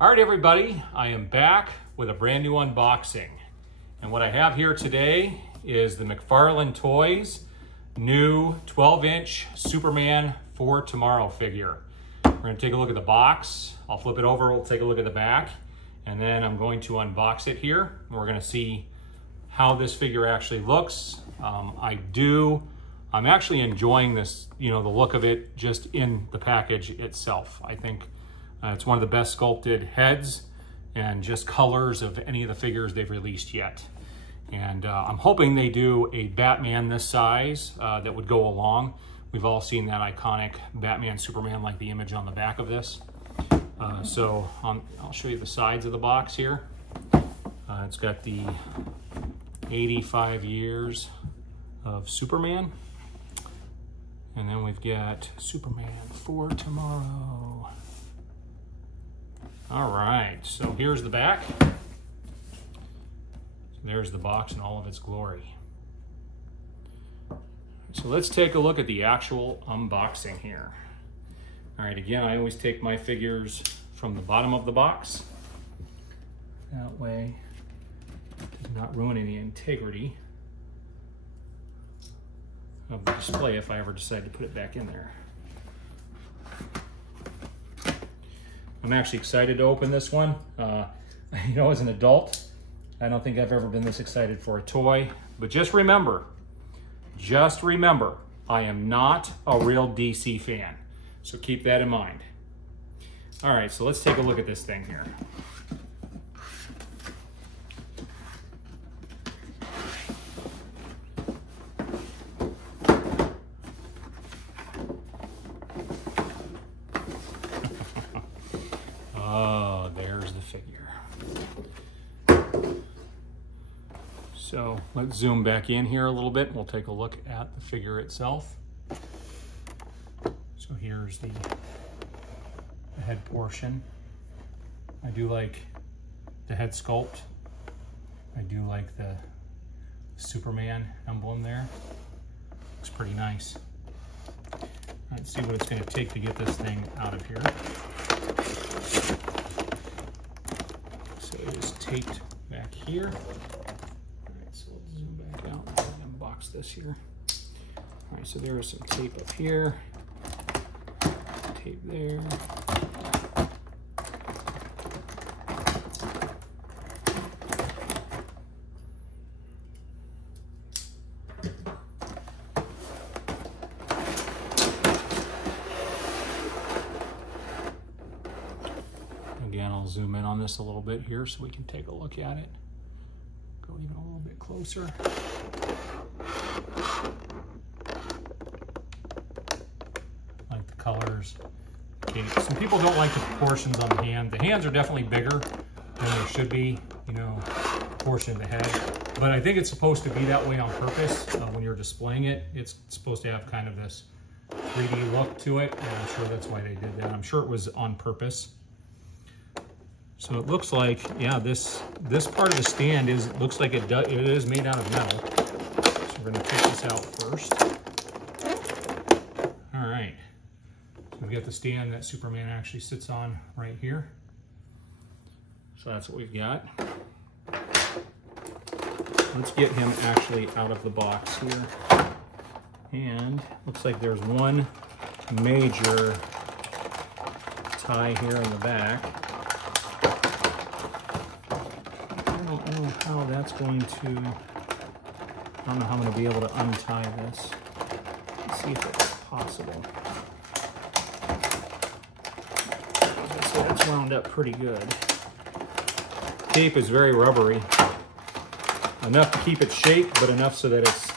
All right, everybody, I am back with a brand new unboxing. And what I have here today is the McFarlane Toys new 12-inch Superman for Tomorrow figure. We're gonna take a look at the box. I'll flip it over, we'll take a look at the back, and then I'm going to unbox it here. We're gonna see how this figure actually looks. I'm actually enjoying this, the look of it just in the package itself. I think it's one of the best sculpted heads and just colors of any of the figures they've released yet. And I'm hoping they do a Batman this size that would go along. We've all seen that iconic Batman Superman, like the image on the back of this. I'll show you the sides of the box here. It's got the 85 years of Superman. And then we've got Superman for Tomorrow. All right, so here's the back. There's the box in all of its glory. So let's take a look at the actual unboxing here. All right, again, I always take my figures from the bottom of the box. That way, it does not ruin any integrity of the display if I ever decide to put it back in there. I'm actually excited to open this one. As an adult, I don't think I've ever been this excited for a toy, but just remember, I am not a real DC fan. So keep that in mind. All right, so let's take a look at this thing here. Oh, there's the figure. So let's zoom back in here a little bit. We'll take a look at the figure itself. So here's the head portion. I do like the head sculpt. I do like the Superman emblem there. Looks pretty nice. Let's see what it's going to take to get this thing out of here. So it is taped back here. All right, so let's zoom back out and unbox this here. All right, so there is some tape up here, tape there. Again, I'll zoom in on this a little bit here so we can take a look at it. Go even a little bit closer. Like the colors. Okay, some people don't like the proportions on the hand. The hands are definitely bigger than they should be, portion of the head. But I think it's supposed to be that way on purpose. When you're displaying it, it's supposed to have kind of this 3D look to it. And I'm sure that's why they did that. I'm sure it was on purpose. So it looks like, yeah, this part of the stand looks like it is made out of metal. So we're gonna take this out first. All right, so we've got the stand that Superman actually sits on right here. So that's what we've got. Let's get him actually out of the box here. And looks like there's one major tie here in the back. I don't know how that's going to, I don't know how I'm going to be able to untie this. Let's see if it's possible. So that's wound up pretty good. Tape is very rubbery. Enough to keep its shape, but enough so that it's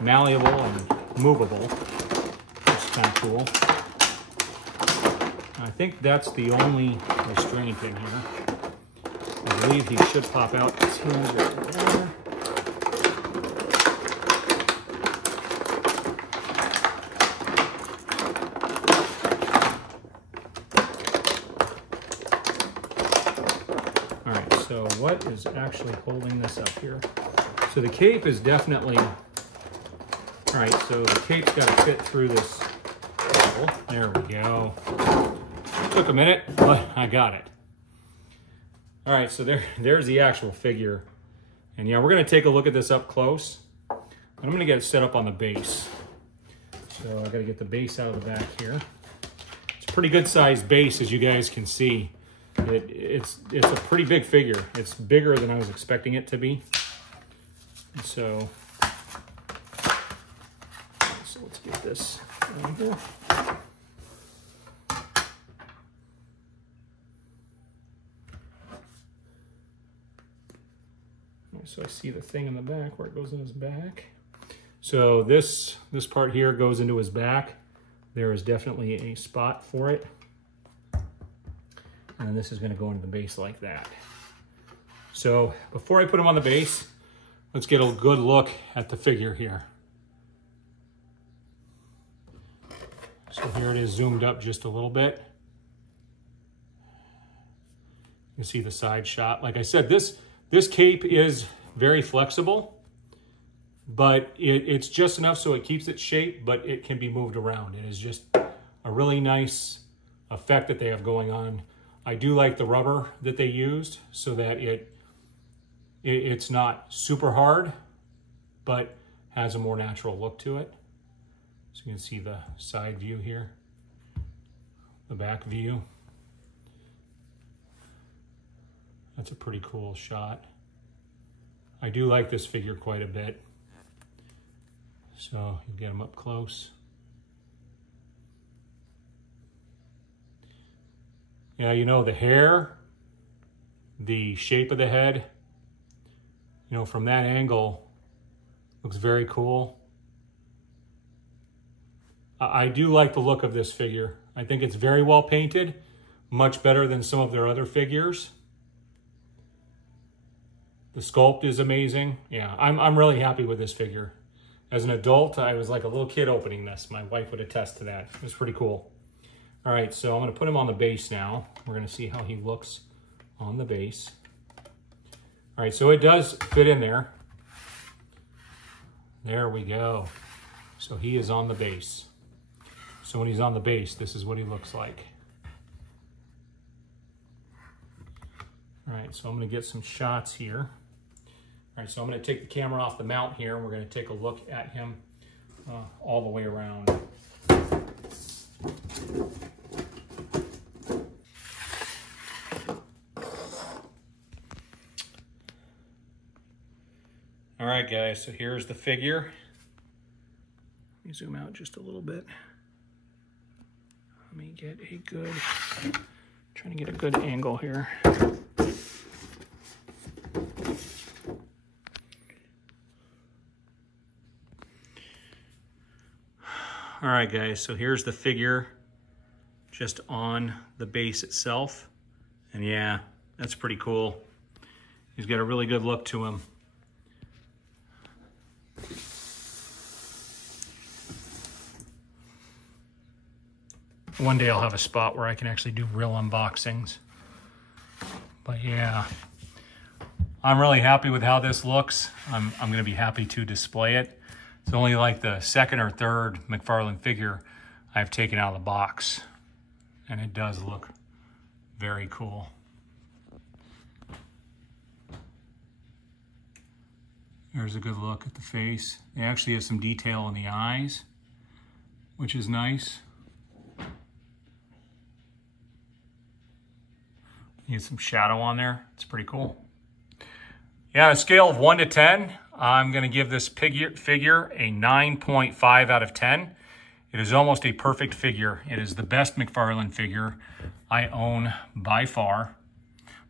malleable and movable, which is kind of cool. I think that's the only restraint in here. I believe he should pop out his hinge right there. All right, so what is actually holding this up here? So the cape is definitely, all right, so the cape's got to fit through this hole. There we go. Took a minute, but I got it. All right, so there's the actual figure. And yeah, we're gonna take a look at this up close. I'm gonna get it set up on the base. So I gotta get the base out of the back here. It's a pretty good sized base, as you guys can see. It's a pretty big figure. It's bigger than I was expecting it to be. And so let's get this on here. So I see the thing in the back where it goes in his back. So this part here goes into his back. There is definitely a spot for it. And then this is going to go into the base like that. So before I put him on the base, let's get a good look at the figure here. So here it is zoomed up just a little bit. You can see the side shot. Like I said, this cape is very flexible, but it's just enough so it keeps its shape, but it can be moved around. It is just a really nice effect that they have going on. I do like the rubber that they used so that it's not super hard, but has a more natural look to it. So you can see the side view here, the back view. That's a pretty cool shot. I do like this figure quite a bit. So you get him up close. Yeah, you know, the hair, the shape of the head, you know, from that angle, looks very cool. I do like the look of this figure. I think it's very well painted, much better than some of their other figures. The sculpt is amazing. Yeah, I'm really happy with this figure. As an adult, I was like a little kid opening this. My wife would attest to that. It was pretty cool. All right, so I'm gonna put him on the base now. We're gonna see how he looks on the base. All right, so it does fit in there. There we go. So he is on the base. So when he's on the base, this is what he looks like. All right, so I'm gonna get some shots here. All right, so I'm gonna take the camera off the mount here and we're gonna take a look at him all the way around. All right, guys, so here's the figure. Let me zoom out just a little bit. Let me get a good, trying to get a good angle here. All right, guys, so here's the figure just on the base itself. And yeah, that's pretty cool. He's got a really good look to him. One day I'll have a spot where I can actually do real unboxings. But yeah, I'm really happy with how this looks. I'm gonna be happy to display it. It's only like the second or third McFarlane figure I've taken out of the box. And it does look very cool. There's a good look at the face. They actually have some detail in the eyes, which is nice. You get some shadow on there. It's pretty cool. Yeah, on a scale of 1 to 10, I'm going to give this figure a 9.5 out of 10. It is almost a perfect figure. It is the best McFarlane figure I own by far.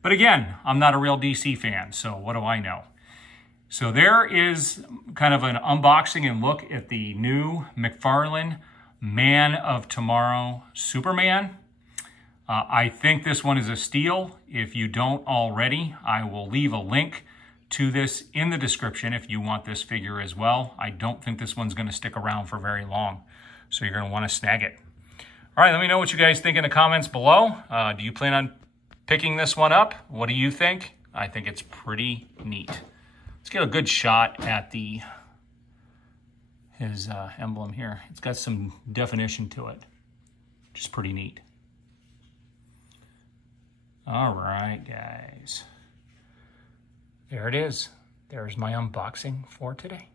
But again, I'm not a real DC fan, so what do I know? So there is kind of an unboxing and look at the new McFarlane Man of Tomorrow Superman. I think this one is a steal. If you don't already, I will leave a link to this in the description if you want this figure as well. I don't think this one's going to stick around for very long, so you're going to want to snag it. All right, let me know what you guys think in the comments below. Do you plan on picking this one up? What do you think? I think it's pretty neat. Let's get a good shot at his emblem here. It's got some definition to it, which is pretty neat. All right, guys. there it is. There's my unboxing for today.